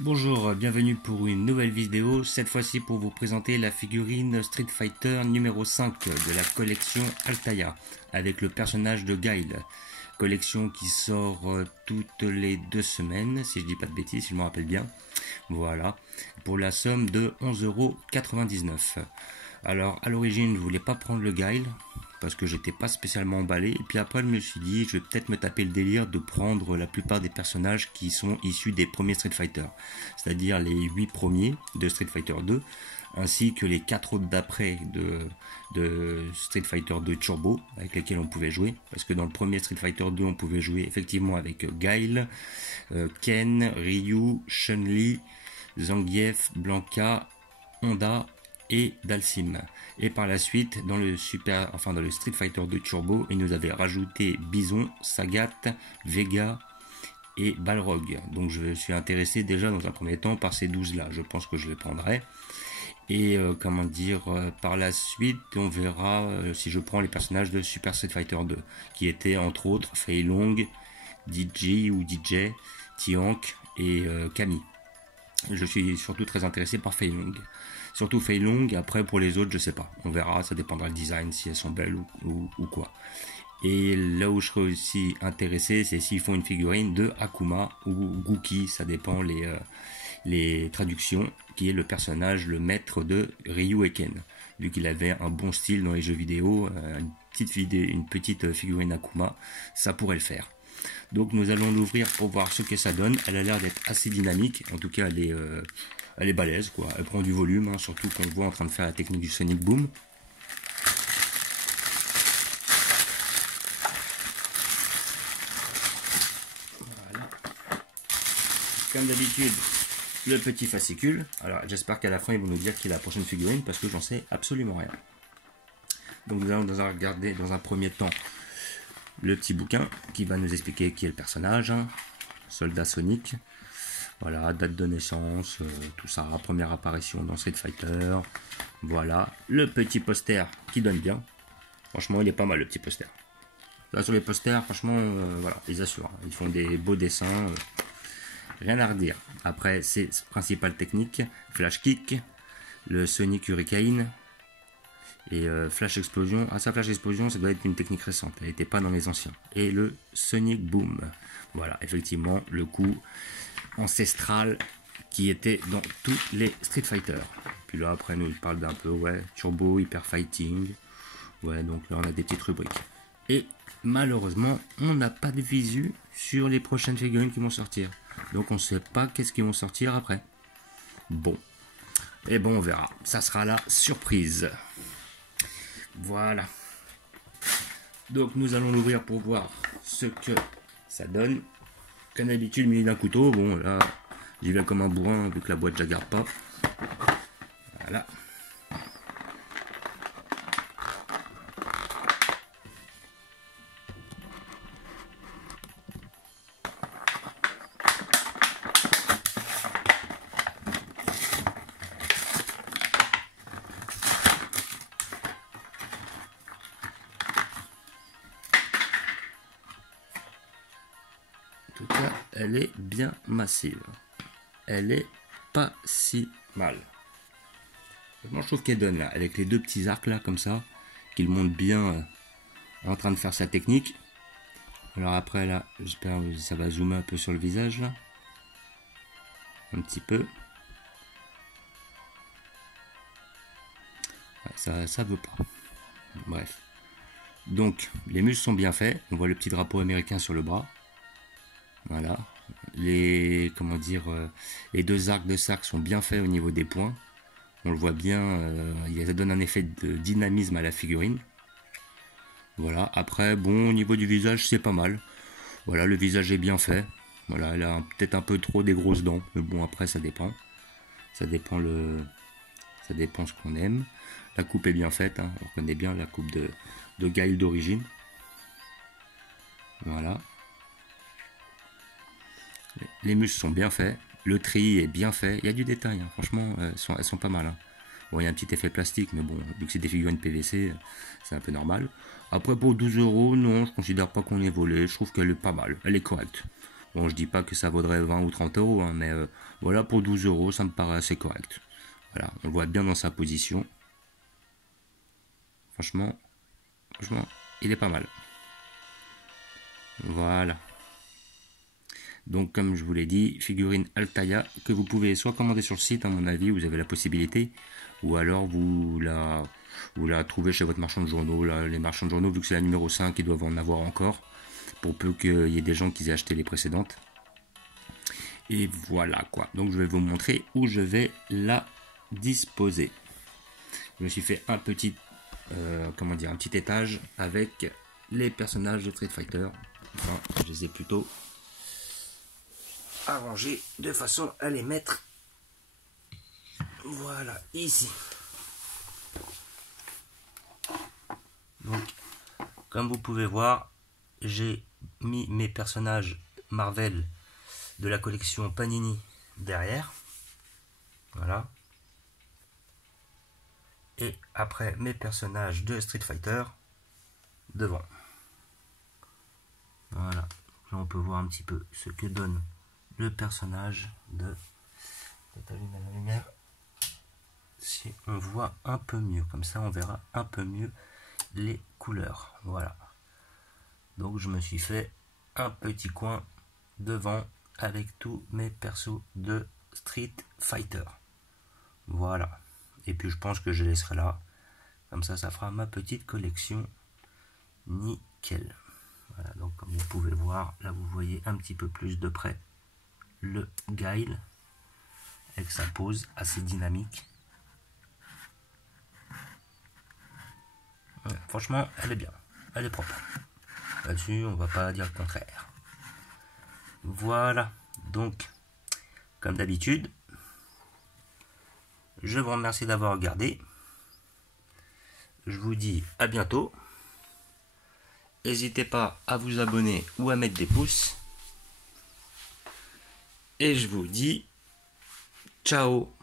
Bonjour, bienvenue pour une nouvelle vidéo, cette fois-ci pour vous présenter la figurine Street Fighter numéro 5 de la collection Altaïa, avec le personnage de Guile. Collection qui sort toutes les 2 semaines, si je dis pas de bêtises, si je me rappelle bien. Voilà, pour la somme de 11,99 €. Alors à l'origine je voulais pas prendre le Guile, parce que j'étais pas spécialement emballé, et puis après je me suis dit je vais peut-être me taper le délire de prendre la plupart des personnages qui sont issus des premiers Street Fighter, c'est-à-dire les 8 premiers de Street Fighter 2 ainsi que les 4 autres d'après de Street Fighter 2 Turbo avec lesquels on pouvait jouer, parce que dans le premier Street Fighter 2 on pouvait jouer effectivement avec Guile, Ken, Ryu, Chun-Li, Zangief, Blanka, Honda et Dalsim. Et par la suite, dans le Street Fighter 2 Turbo, il nous avait rajouté Bison, Sagat, Vega et Balrog. Donc je suis intéressé déjà dans un premier temps par ces 12 là. Je pense que je les prendrai. Et par la suite, on verra si je prends les personnages de Super Street Fighter 2, qui étaient entre autres Fei Long, DJ, Tiank et Camille. Je suis surtout très intéressé par Fei Long. Surtout Fei Long, après pour les autres je sais pas, on verra, ça dépendra du design, si elles sont belles ou quoi. Et là où je serais aussi intéressé, c'est s'ils font une figurine de Akuma ou Gookie, ça dépend les traductions, qui est le personnage, le maître de Ryu et Ken. Vu qu'il avait un bon style dans les jeux vidéo, une petite figurine Akuma, ça pourrait le faire. Donc nous allons l'ouvrir pour voir ce que ça donne. Elle a l'air d'être assez dynamique, en tout cas elle est balèze quoi. Elle prend du volume, hein, surtout qu'on voit en train de faire la technique du Sonic Boom. Voilà. Comme d'habitude, le petit fascicule. Alors j'espère qu'à la fin ils vont nous dire qui est la prochaine figurine, parce que j'en sais absolument rien. Donc nous allons regarder dans un premier temps le petit bouquin qui va nous expliquer qui est le personnage, hein. Soldat Sonic, voilà, date de naissance, tout ça, première apparition dans Street Fighter, voilà, le petit poster qui donne bien, franchement il est pas mal le petit poster. Là sur les posters, franchement, voilà, ils assurent, ils font des beaux dessins, rien à redire. Après, ses principales techniques, Flash Kick, le Sonic Hurricane, et Flash Explosion. Ah, ça, Flash Explosion, ça doit être une technique récente, elle n'était pas dans les anciens. Et le Sonic Boom, voilà, effectivement le coup ancestral qui était dans tous les Street Fighter. Puis là après nous il parle d'un peu, ouais, Turbo, Hyper Fighting, ouais, donc là on a des petites rubriques. Et malheureusement on n'a pas de visu sur les prochaines figurines qui vont sortir, donc on ne sait pas qu'est-ce qu'ils vont sortir après. Bon, et bon, on verra, ça sera la surprise. Voilà, donc nous allons l'ouvrir pour voir ce que ça donne. Comme d'habitude, muni d'un couteau. Bon, là, j'y vais comme un bourrin vu que la boîte je la garde pas. Voilà. En tout cas, elle est bien massive. Elle est pas si mal. Moi, je trouve qu'elle donne là, avec les deux petits arcs là, comme ça, qu'il monte bien en train de faire sa technique. Alors après là, j'espère que ça va zoomer un peu sur le visage là. Un petit peu. Ouais, ça veut pas. Bref. Donc, les muscles sont bien faits. On voit le petit drapeau américain sur le bras. Voilà, les deux arcs de sac sont bien faits au niveau des points. On le voit bien, ça donne un effet de dynamisme à la figurine. Voilà, après, bon, au niveau du visage, c'est pas mal. Voilà, le visage est bien fait. Voilà, elle a peut-être un peu trop des grosses dents, mais bon, après, ça dépend. Ça dépend ce qu'on aime. La coupe est bien faite, hein. On reconnaît bien la coupe de Guile d'origine. Voilà. Les muscles sont bien faits, le tri est bien fait, il y a du détail, hein. Franchement, elles sont pas mal, hein. Bon, il y a un petit effet plastique, mais bon, vu que c'est des figurines PVC, c'est un peu normal. Après, pour 12 €, non, je considère pas qu'on est volé, je trouve qu'elle est pas mal, elle est correcte. Bon, je dis pas que ça vaudrait 20 ou 30 euros, hein, mais voilà, pour 12 euros, ça me paraît assez correct. Voilà, on le voit bien dans sa position. Franchement, il est pas mal. Voilà. Donc, comme je vous l'ai dit, figurine Altaïa que vous pouvez soit commander sur le site, à mon avis, vous avez la possibilité, ou alors vous la trouvez chez votre marchand de journaux. Là, les marchands de journaux, vu que c'est la numéro 5, ils doivent en avoir encore, pour peu qu'il y ait des gens qui aient acheté les précédentes. Et voilà quoi. Donc, je vais vous montrer où je vais la disposer. Je me suis fait un petit, un petit étage avec les personnages de Street Fighter. Enfin, je les ai plutôt arrangés de façon à les mettre, voilà, ici. Donc, comme vous pouvez voir, j'ai mis mes personnages Marvel de la collection Panini derrière, voilà. Et après, mes personnages de Street Fighter devant. Voilà, là on peut voir un petit peu ce que donne le personnage de... Allumer la lumière. Si on voit un peu mieux, comme ça on verra un peu mieux les couleurs. Voilà. Donc je me suis fait un petit coin devant avec tous mes persos de Street Fighter. Voilà. Et puis je pense que je laisserai là. Comme ça, ça fera ma petite collection. Nickel. Voilà, donc comme vous pouvez voir, là vous voyez un petit peu plus de près le Guile avec sa pose assez dynamique. Ouais, franchement, elle est bien, elle est propre. Là-dessus, on va pas dire le contraire. Voilà, donc, comme d'habitude, je vous remercie d'avoir regardé. Je vous dis à bientôt. N'hésitez pas à vous abonner ou à mettre des pouces. Et je vous dis ciao.